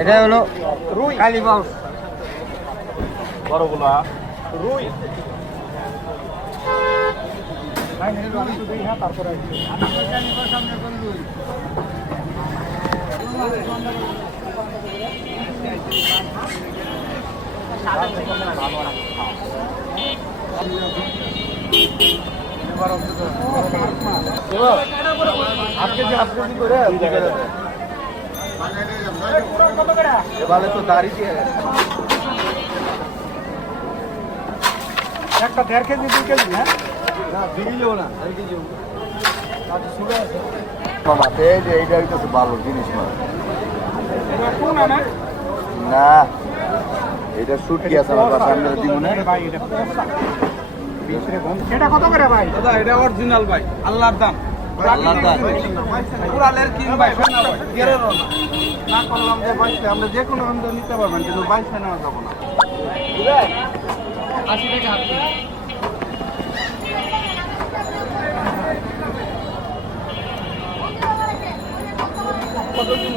এটা হলো রুই কালীবাউস বড়গুলা রুই তারপরে এবারে তো দাঁড়িয়ে একটা 1.5 কেজি 2 কেজি হ্যাঁ না বিড়িলেও না মামা এই যে এইটা হইতেছে ভালো জিনিস কোন না না এটা শুট কি আছে আমার কাছে আমি দিব না ভাই এটা এটা কত করে ভাই দাদা এটা অরিজিনাল ভাই আল্লাহর দাম আল্লাহর দাম কুড়ালের কিং ভাই গেরের না করলাম যে বাইশে আমরা যে কোনো আনন্দ নিতে পারবেন কিন্তু বাইশে নেওয়া যাবো না 80 টাকা হাত কত দিন